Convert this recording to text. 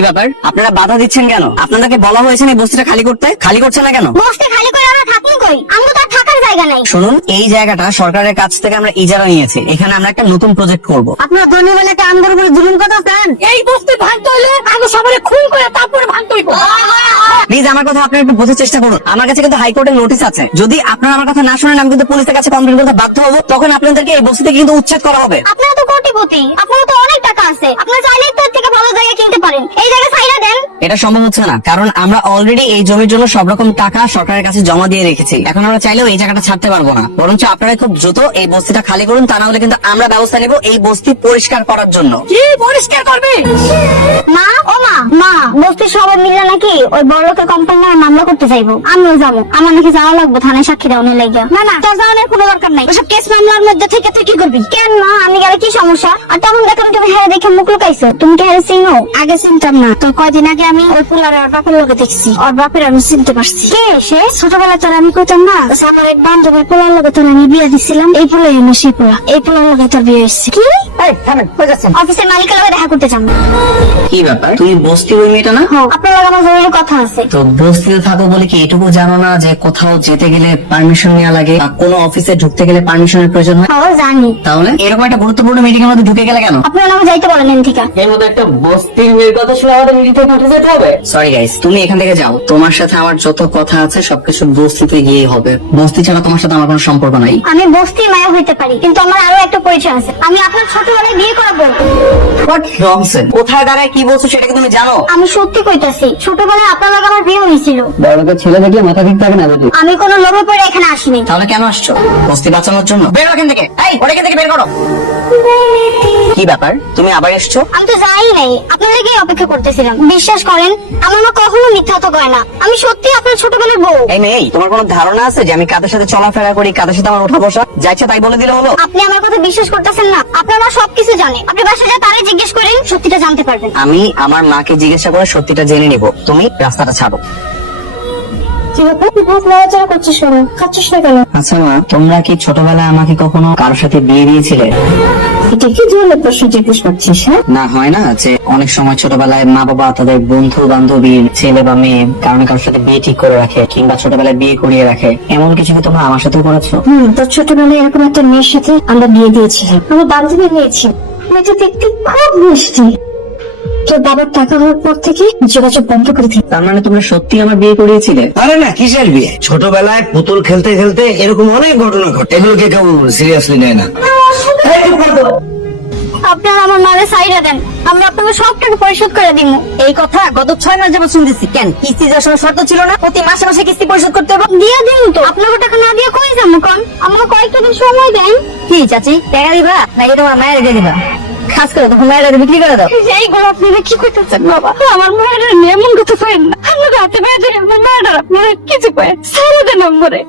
কি ব্যাপার, আপনারা বাধা দিচ্ছেন কেন? আপনাদেরকে বলা হয়েছে না এই বস্তিটা খালি করতে, খালি করছে না কেন? বস্তি খালি করে আমরা থাকবো কই? আমরা তো আর থাকার জায়গা নাই। শুনুন, এই জায়গাটা সরকারের কাছ থেকে আমরা ইজারা নিয়েছি। এখানে আমরা একটা নতুন প্রজেক্ট করব। আপনার ধনী বেলাকে আমাদের উপরে জুলুম করতেছেন। এই বস্তি ভাঙতে হইলে আগে সবারে খুন করে তারপরে ভাঙতে হইব। প্লিজ আমার কথা আপনারা একটু বোঝার চেষ্টা করুন। আমার কাছে কিন্তু হাইকোর্টের নোটিশ আছে। যদি আপনারা আমার কথা না শুনেন, আমি কিন্তু পুলিশের কাছে কমপ্লেন করতে বাধ্য হবো। তখন আপনাদেরকে এই বস্তি থেকে কিন্তু উচ্ছেদ করা হবে। আপনারা তো কোটিপতি, আপনারা তো অনেক টাকা আছে, আপনারা চাইলেই তো এর থেকে ভালো জায়গা কিনতে পারেন। এই জায়গা ছাইরা দেন। এটা সম্ভব হচ্ছে না, কারণ আমরা অলরেডি এই জমির জন্য সব রকম টাকা সরকারের কাছে জমা দিয়ে রেখেছি। এখন আমরা চাইলেও এই জায়গাটা ছাড়তে পারবো না। বরঞ্চ আপনারা খুব দ্রুত এই বস্তিটা খালি করুন, তা না হলে কিন্তু আমরা ব্যবস্থা নেব এই বস্তি পরিষ্কার করার জন্য। কি পরিষ্কার করবে? মা, ও মা, মা, বস্তির সবাই মিলে নাকি ওই বড়লোকের কোম্পানির মামলা করতে চাইবো। আমিও যাবো। আমার নাকি যাওয়া লাগবে থানায় সাক্ষী দেওয়ানোর লাগিয়া। না না, তোর যাওয়ানোর কোনো দরকার নাই। ওসব কেস মামলার মধ্যে থেকে তুই কি করবি? কেন মা, আমি গেলে কি সমস্যা? আর তখন দেখলাম তুমি হেরে দেখে মুখ লুকাইছো। তুমি কি হেরে চিনো? আগে চিনতাম না, তো কয়দিন আগে আমি ওই পোলার ওর বাপের লোকে দেখছি। ওর বাপের আমি চিনতে পারছি। কে সে? ছোটবেলা তোর আমি কইতাম না, আমার এক বান্ধবের পোলার লোকে তোর আমি বিয়ে দিছিলাম। এই পোলাই আমার সেই পোলা। এই পোলার লোকে তোর বিয়ে এসেছে। কি? এই থামেন, কই যাচ্ছেন? অফিসের মালিকের লোকে দেখা করতে চান। কি ব্যাপার, তুমি বস্তি ওই মেয়েটা না? আপনার লোক আমার জরুরি কথা আছে। তো বস্তিতে থাকো বলে কি এটুকু জানো না যে কোথাও যেতে গেলে পারমিশন নেওয়া লাগে, বা কোনো অফিসে ঢুকতে গেলে পারমিশনের প্রয়োজন হয়? হ্যাঁ জানি। তাহলে এরকম একটা গুরুত্বপূর্ণ মিটিং এর মধ্যে ঢুকে গেলে কেন? আপনি আমাকে যাইতে বলেন এখান থেকে। এর মধ্যে একটা বস্তির মেয়ের কথা শুনে আমাদের মিটিং থেকে উঠে যেতে হবে? সরি গাইস, তুমি এখান থেকে যাও। তোমার সাথে আমার যত কথা আছে সবকিছু বস্তিতে গিয়ে হবে। বস্তি ছাড়া তোমার সাথে আমার কোনো সম্পর্ক নাই। আমি বস্তির মায়া হইতে পারি, কিন্তু আমার আরো একটা পরিচয় আছে। আমি আপনার ছোটবেলায় বিয়ে করাবো। What nonsense! কোথায় দাঁড়ায় কি বলছো সেটা কি তুমি জানো? আমি সত্যি কইতাছি, ছোটবেলায় আপনার লাগে আমার বিয়ে হয়েছিল। বড়লোকের ছেলে দেখলে মাথা ঠিক থাকে না বুঝি? আমি কোনো লোভে পড়ে এখানে আসিনি। তাহলে কেন আসছো? বস্তি বাঁচানোর জন্য? বেরো এখান থেকে। এই, ওটা এখান থেকে বের করো। কি ব্যাপার, তুমি আবার এসছো? আমি তো যাই নাই, আপনার লেগে অপেক্ষা করতেছিলাম। বিশ্বাস করেন, আমার মা কখনো মিথ্যা তো কয় না। আমি সত্যি আপনার ছোটবেলার বউ। এই মেয়ে, তোমার কোনো ধারণা আছে যে আমি কাদের সাথে চলাফেরা করি, কাদের সাথে আমার ওঠা বসা? যা ইচ্ছা তাই বলে দিলে হলো? আপনি আমার কথা বিশ্বাস করতেছেন না। আপনার মা সবকিছু জানে। আপনি বাসায় যা তারে জিজ্ঞেস করেন, সত্যিটা জানতে পারবেন। আমি আমার মাকে জিজ্ঞাসা করে সত্যিটা জেনে নিব। তুমি রাস্তাটা ছাড়ো। করছিস কেন? খাচ্ছিস না কেন? আচ্ছা মা, তোমরা কি ছোটবেলায় আমাকে কখনো কারোর সাথে বিয়ে দিয়েছিলে? এটা কি ধরনের প্রশ্ন জিজ্ঞেস করছিস? হ্যাঁ, না হয় না যে অনেক সময় ছোটবেলায় মা বাবা তাদের বন্ধু বান্ধবীর ছেলে বা মেয়ে কারণে কারোর সাথে বিয়ে ঠিক করে রাখে, কিংবা ছোটবেলায় বিয়ে করিয়ে রাখে। এমন কিছু কি তোমরা আমার সাথেও করেছো? তোর ছোটবেলায় এরকম একটা মেয়ের সাথে আমরা বিয়ে দিয়েছিলাম। আমার বান্ধবী মেয়েছি। মেয়েটা দেখতে খুব মিষ্টি। তোর বাবার টাকা হওয়ার পর থেকে যোগাযোগ বন্ধ করে দিই। তার মানে তোমরা সত্যি আমার বিয়ে করিয়েছিলে? আরে না, কিসের বিয়ে? ছোটবেলায় পুতুল খেলতে খেলতে এরকম অনেক ঘটনা ঘটে, এগুলোকে কেউ সিরিয়াসলি নেয় না। আপনারা আমার মারে সাইডে দেন, আমরা আপনাকে সব টাকা পরিশোধ করে দিব। এই কথা গত 6 মাস যাবত শুনতেছি। কেন, কিস্তি দেওয়ার সময় শর্ত ছিল না প্রতি মাসে মাসে কিস্তি পরিশোধ করতে হবে? দিয়ে দিন তো। আপনাকে টাকা না দিয়ে কই যাবো? কোন আমাকে কয়েকটা দিন সময় দেন। কি চাচি, টাকা দিবা নাকি তোমার মায়ের দিয়ে দিবা? খাস করে তখন মায়ের বিক্রি করে দাও। এইগুলো আপনারা কি করতেছেন বাবা? আমার মায়ের এমন কথা করেন না। আপনাকে হাতে পায়ে ধরে আমার মায়ের আপনারা কিছু পায় সারা দেন নম্বরে।